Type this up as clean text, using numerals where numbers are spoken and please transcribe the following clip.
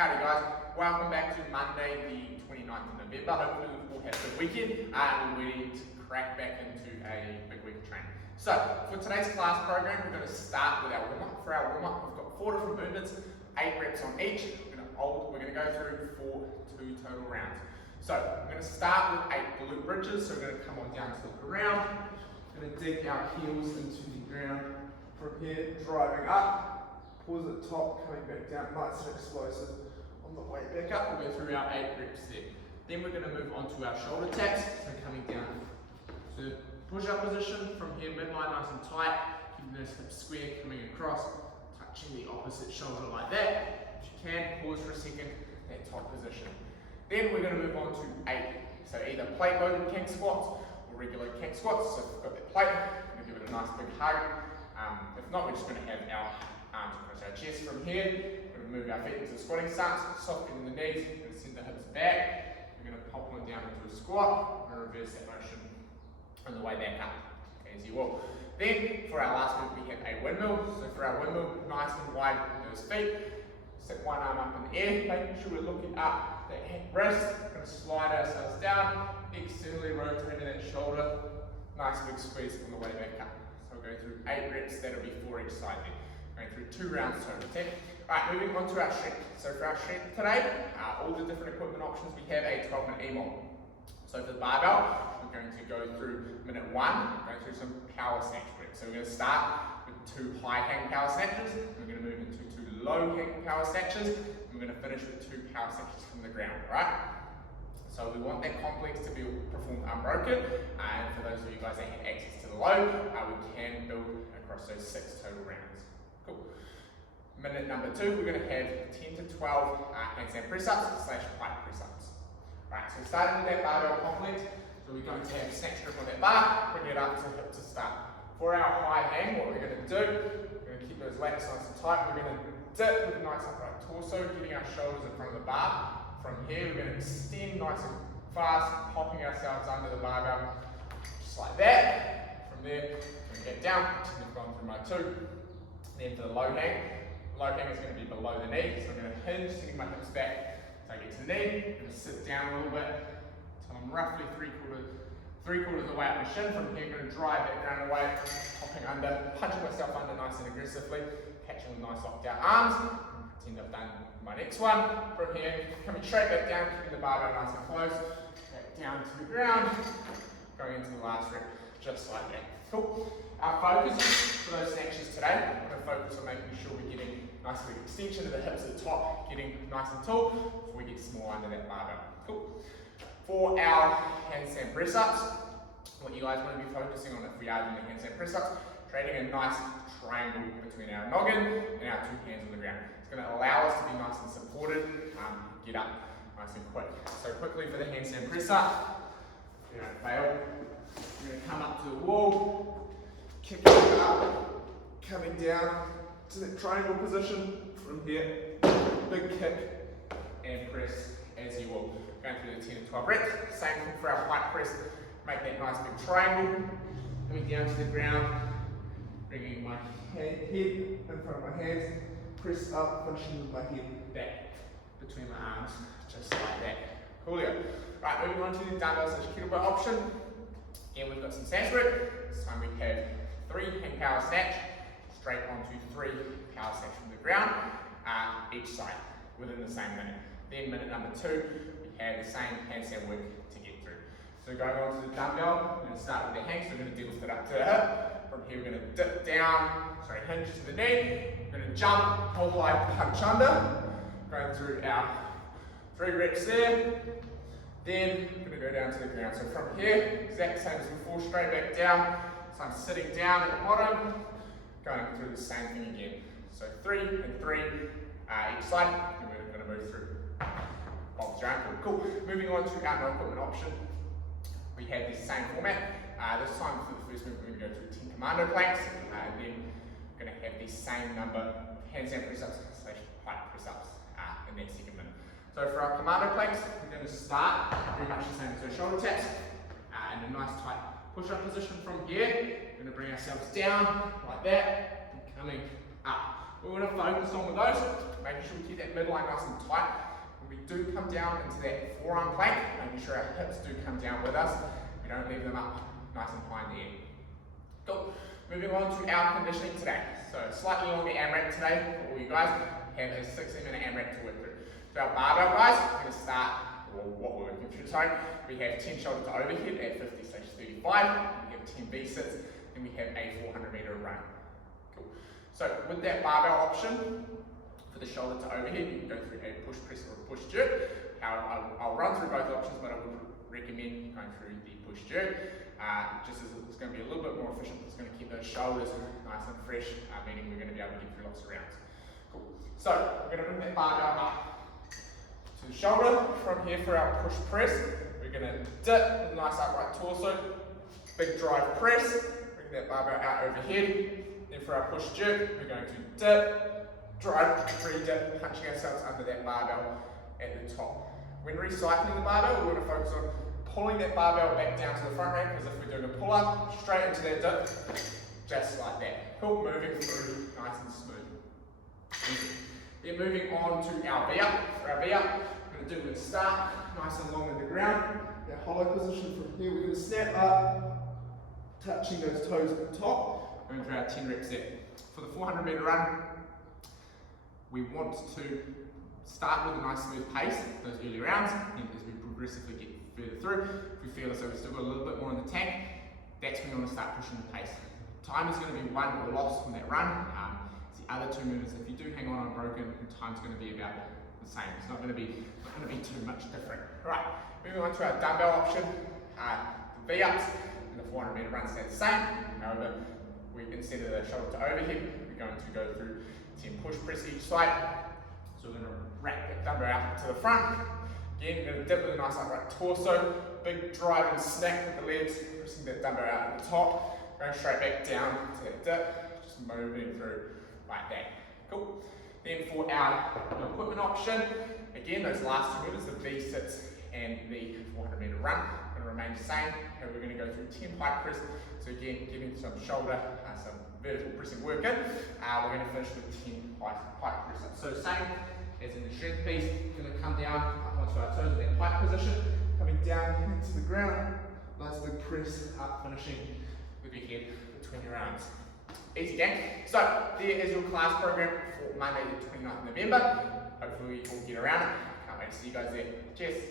Howdy guys, welcome back to Monday the 29th of November. Hopefully we've all had a good weekend and we're ready to crack back into a big week of training. So for today's class program, we're going to start with our warm-up. For our warm-up, we've got 4 different movements, 8 reps on each. We're going to go through for 2 total rounds. So we're going to start with 8 glute bridges. So we're going to come on down to the ground. We're going to dig our heels into the ground from here, driving up. Pause at the top, coming back down, nice and explosive on the way back up. We'll go through our 8 reps there. Then we're going to move on to our shoulder taps. So coming down to push-up position from here, midline nice and tight, keeping those hips square, coming across, touching the opposite shoulder like that. If you can, pause for a second, that top position. Then we're going to move on to 8. So either plate loaded Kang squats or regular Kang squats. So if we've got that plate, we're going to give it a nice big hug. If not, we're just going to have our arms across our chest from here. We're going to move our feet into the squatting stance, softening the knees, we're going to send the hips back. We're going to pop one down into a squat, and reverse that motion on the way back up, as you will. Then, for our last move, we have a windmill. So for our windmill, nice and wide with those feet. Set one arm up in the air, making sure we're looking up that wrist. We're going to slide ourselves down, externally rotating that shoulder. Nice big squeeze on the way back up. So we'll go through 8 reps, that'll be 4 each side there. Going through 2 rounds total. Okay? Alright, moving on to our strength. So for our strength today, all the different equipment options, we have a 12-minute EMOM. So for the barbell, we're going to go through minute 1, going through some power snatch reps. So we're going to start with 2 high hang power snatches, we're going to move into 2 low hang power snatches, and we're going to finish with 2 power snatches from the ground, alright? So we want that complex to be performed unbroken, and for those of you guys that have access to the load, we can build across those 6 total rounds. Cool. Minute number 2, we're going to have 10 to 12 handstand press ups / piked press ups. Right, so starting with that barbell complex, so we're going to have snatch grip on that bar, bring it up to hip to start. For our high hang, what we're going to do, we're going to keep those lats nice and tight. We're going to dip with a nice upright torso, getting our shoulders in front of the bar. From here, we're going to extend nice and fast, popping ourselves under the barbell, just like that. From there, we're going to get down, we've gone through my 2. Then for the low hang is going to be below the knee, so I'm going to hinge, sending my hips back so I get to the knee. I'm going to sit down a little bit until I'm roughly three quarters of the way up my shin. From here, I'm going to drive that ground away, hopping under, punching myself under nice and aggressively, catching with nice locked out arms. Pretend I've done my next one. From here, coming straight back down, keeping the barbell nice and close, back down to the ground, going into the last rep, just like that. Cool. Our focus for those snatches today, we're going to focus on making sure we're getting nice big extension of the hips at the top, getting nice and tall before we get small under that barbell. Cool. For our handstand press ups, what you guys want to be focusing on if we are doing the handstand press ups, creating a nice triangle between our noggin and our 2 hands on the ground. It's going to allow us to be nice and supported, get up nice and quick. So quickly for the handstand press up, if you don't fail, you're going to come up to the wall, kicking it up, coming down to the triangle position. From here, big kick and press as you will. Going through the 10 to 12 reps. Same thing for our pike press. Make that nice big triangle. Coming down to the ground, bringing my head in front of my hands, press up, finishing with my head back between my arms, just like that. Coolio. Right, moving on to the dumbbell / kettlebell option. Again, we've got some snatch work. This time we have 3 hang power snatch, straight onto 3 power snatch from the ground, each side, within the same minute. Then minute number 2, we have the same handstand work to get through. So going on to the dumbbell, we're going to start with the hang, so we're going to deadlift it up to the hip. From here we're going to dip down, hinge to the knee, we're going to jump, hold high, punch under, going through our 3 reps there. Then we're going to go down to the ground. So from here, exact same as before, straight back down. So I'm sitting down at the bottom, going through the same thing again. So 3 and 3 each side, and we're going to move through. Box your ankle. Cool. Moving on to our no equipment option. We have the same format. This time for the first move, we're going to go through 10 Commando Planks, and then we're going to have the same number of handstand press ups / piked press ups in that second minute. So for our Commando Planks, we're going to start very much the same as our shoulder taps, in a nice tight push-up position from here. We're going to bring ourselves down like that, and coming up. we want to focus on with those, making sure we keep that midline nice and tight. When we do come down into that forearm plank, making sure our hips do come down with us. We don't leave them up nice and high in the air. Cool. Moving on to our conditioning today. So slightly longer AMRAP today for all you guys. Have a 16-minute AMRAP to work through. So our barbell guys, we're going to start, or what we're working through, sorry. We have 10 shoulder to overhead at 50/35. We have 10 V-sits, and we have a 400-meter run. Cool. So with that barbell option, for the shoulder to overhead, you can go through a push press or a push jerk. I'll run through both options, but I would recommend going through the push jerk. Just as it's going to be a little bit more efficient, it's going to keep those shoulders nice and fresh, meaning we're going to be able to get through lots of rounds. Cool. So we're going to bring that barbell up to the shoulder. From here for our push press, we're going to dip, nice upright torso, big drive press, bring that barbell out overhead. Then for our push jerk, we're going to dip, drive, re-dip, punching ourselves under that barbell at the top. When recycling the barbell, we want to focus on pulling that barbell back down to the front rank, as if we're doing a pull-up, straight into that dip, just like that. Cool, moving through nice and smooth. Then moving on to our V-up. For our V-up, we're going to start nice and long on the ground. That hollow position from here, we're going to snap up, touching those toes at the top, going for our 10 rep set. For the 400-meter run, we want to start with a nice smooth pace, those early rounds, and as we progressively get further through, if we feel as though we've still got a little bit more in the tank, that's when we want to start pushing the pace. Time is going to be won or lost on that run. It's the other 2 minutes. If you do hang on unbroken, time's going to be about the same. It's not going to be too much different. Right, moving on to our dumbbell option. The V-ups and the 400-meter run stay the same. However, instead of the shoulder to overhead, we're going to go through 10 push press each side. So we're going to wrap that dumbbell out to the front. Again, we're going to dip with a nice upright torso, big drive and snap with the legs, pressing that dumbbell out at the top, going straight back down to that dip, just moving through like that. Cool. Then for our equipment option, again, those last 2 minutes, the V-sits and the 400-meter run, going to remain the same. And we're going to go through 10 pike press. So again, giving some shoulder, some vertical pressing work in. We're going to finish with 10 pike press ups. So same as in the strength piece, going to come down up onto our toes in that pike position, coming down into the ground, nice big press up, finishing with your head between your arms. Easy gang. So there is your class program for Monday the 29th of November. Hopefully you all get around it. Can't wait to see you guys there. Cheers.